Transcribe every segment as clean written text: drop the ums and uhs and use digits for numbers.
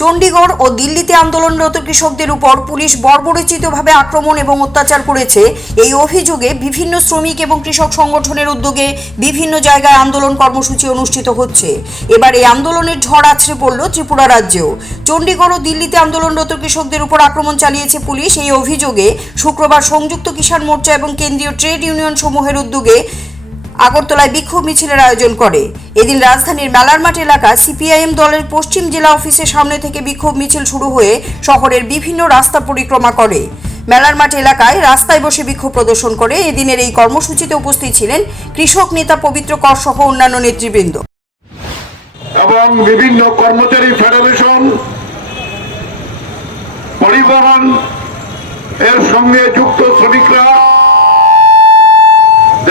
চণ্ডীগড় ও দিল্লিতে আন্দোলনরত কৃষকদের উপর পুলিশ বর্বরোচিতভাবে আক্রমণ এবং অত্যাচার করেছে। এই অভিযোগে বিভিন্ন শ্রমিক এবং কৃষক সংগঠনের উদ্যোগে বিভিন্ন জায়গায় আন্দোলন কর্মসূচি অনুষ্ঠিত হচ্ছে। এবার এই আন্দোলনের ঝড় আছড়ে পড়ল ত্রিপুরা রাজ্যেও। চণ্ডীগড় ও দিল্লিতে আন্দোলনরত কৃষকদের উপর আক্রমণ চালিয়েছে পুলিশ। এই অভিযোগে শুক্রবার সংযুক্ত কিষাণ মোর্চা এবং কেন্দ্রীয় ট্রেড ইউনিয়ন সমূহের উদ্যোগে আগরতলায় বিক্ষোভ মিছিলের আয়োজন করে। এদিন রাজধানীর মেলার মাঠ এলাকা সিপিআইএম দলের পশ্চিম জেলা অফিসের সামনে থেকে বিক্ষোভ মিছিল শুরু হয়ে শহরের বিভিন্ন রাস্তা পরিক্রমা করে। মেলার মাঠ এলাকায় রাস্তায় বসে বিক্ষোভ প্রদর্শন করে। এদিনের এই কর্মসূচিতে উপস্থিত ছিলেন কৃষক নেতা পবিত্র কর সহ অন্যান্য নেতৃবৃন্দ এবং বিভিন্ন কর্মচারী ফেডারেশন, পরিবহন এর সঙ্গে যুক্ত শ্রমিকরা,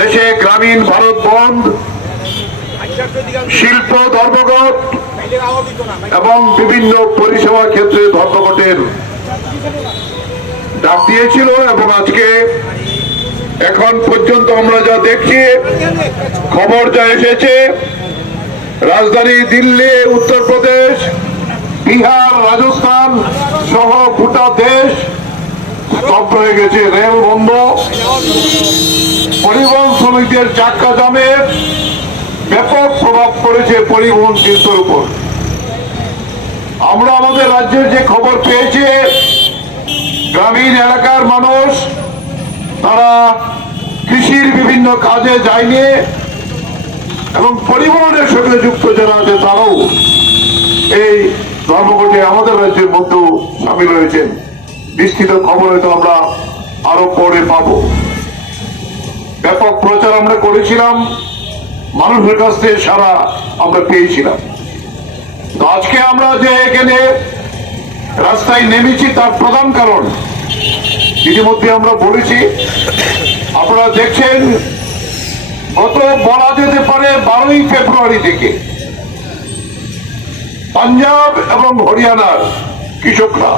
দেশে গ্রামীণ ভারত বন্ধ, শিল্প ধর্মঘট এবং বিভিন্ন পরিষেবা ক্ষেত্রে ধর্মঘটের ডাক দিয়েছিল। এবং আজকে এখন পর্যন্ত আমরা যা দেখছি, খবর যা এসেছে, রাজধানী দিল্লি, উত্তরপ্রদেশ, বিহার, রাজস্থান সহ গোটা দেশ স্তব্ধ হয়ে গেছে। রেল বন্ধ, পরিবহন শ্রমিকদের চাক্কা জামের ব্যাপক প্রভাব পড়েছে পরিবহন শিল্পের উপর। আমরা আমাদের রাজ্যের যে খবর পেয়েছি, গ্রামীণ এলাকার মানুষ তারা কৃষির বিভিন্ন কাজে যায়নি এবং পরিবহনের সঙ্গে যুক্ত যারা আছে তারাও এই ধর্মঘটে আমাদের রাজ্যের মধ্যেও সামিল হয়েছেন। বিস্তৃত খবর হয়তো আমরা আরো পরে পাবো। ব্যাপক প্রচার আমরা করেছিলাম, মানুষের কাছ থেকে সারা আমরা পেয়েছিলাম। তো আজকে আমরা যে এখানে রাস্তায় নেমেছি তার প্রধান কারণ ইতিমধ্যে আমরা বলেছি। আপনারা দেখছেন, গত বলা যেতে পারে 12ই ফেব্রুয়ারি থেকে পাঞ্জাব এবং হরিয়ানার কৃষকরা,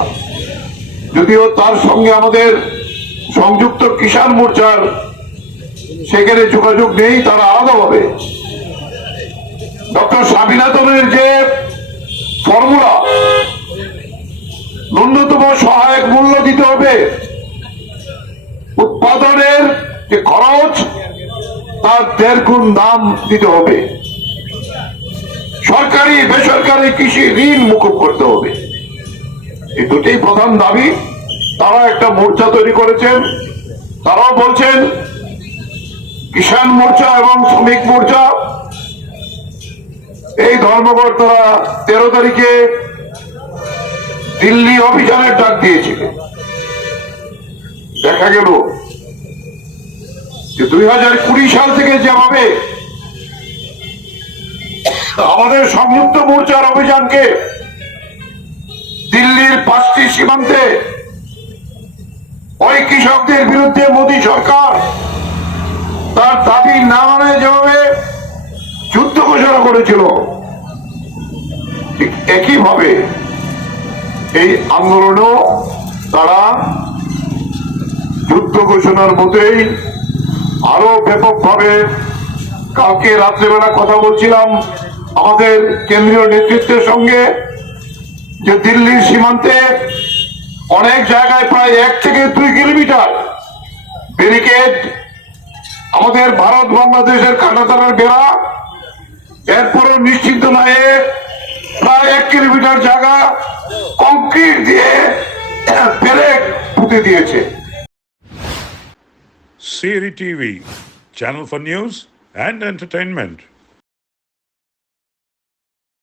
যদিও তার সঙ্গে আমাদের সংযুক্ত কিষাণ মোর্চার সেখানে যোগাযোগ নেই, তারা আলাদাভাবে ডক্টর স্বামীনাথনের যে ফর্মুলা, ন্যূনতম সহায়ক মূল্য দিতে হবে, উৎপাদনের যে খরচ তার 1.5 গুণ দাম দিতে হবে, সরকারি বেসরকারি কৃষি ঋণ মুকুব করতে হবে। এই দুটোই প্রধান দাবি। তারা একটা মোর্চা তৈরি করেছেন। তারাও বলছেন কিষাণ মোর্চা এবং শ্রমিক মোর্চা এই ধর্মঘট তারা 13 তারিখে দিল্লি অভিযানের ডাক দিয়েছিল। দেখা গেল যে 2020 সাল থেকে যেভাবে আমাদের সংযুক্ত মোর্চার অভিযানকে দিল্লির 5টি সীমান্তে ওই কৃষকদের বিরুদ্ধে মোদী সরকার তার দাবি না মানে যেভাবে যুদ্ধ ঘোষণা করেছিল, ঠিক একইভাবে এই আন্দোলনেও তারা যুদ্ধ ঘোষণার মতোই আরো ব্যাপকভাবে। কালকে রাত্রেবেলা কথা বলছিলাম আমাদের কেন্দ্রীয় নেতৃত্বের সঙ্গে, যে দিল্লির সীমান্তে অনেক জায়গায় প্রায় 1 থেকে 2 কিলোমিটার ব্যারিকেড, আমাদের ভারত বাংলাদেশের কাঁটাতারের বেড়া, এরপরও নিশ্চিন্ত নয় প্রায় 1 কিলোমিটার জায়গা কংক্রিট দিয়ে ব্যারেক পুঁতে দিয়েছে। CRI TV, channel for news and entertainment.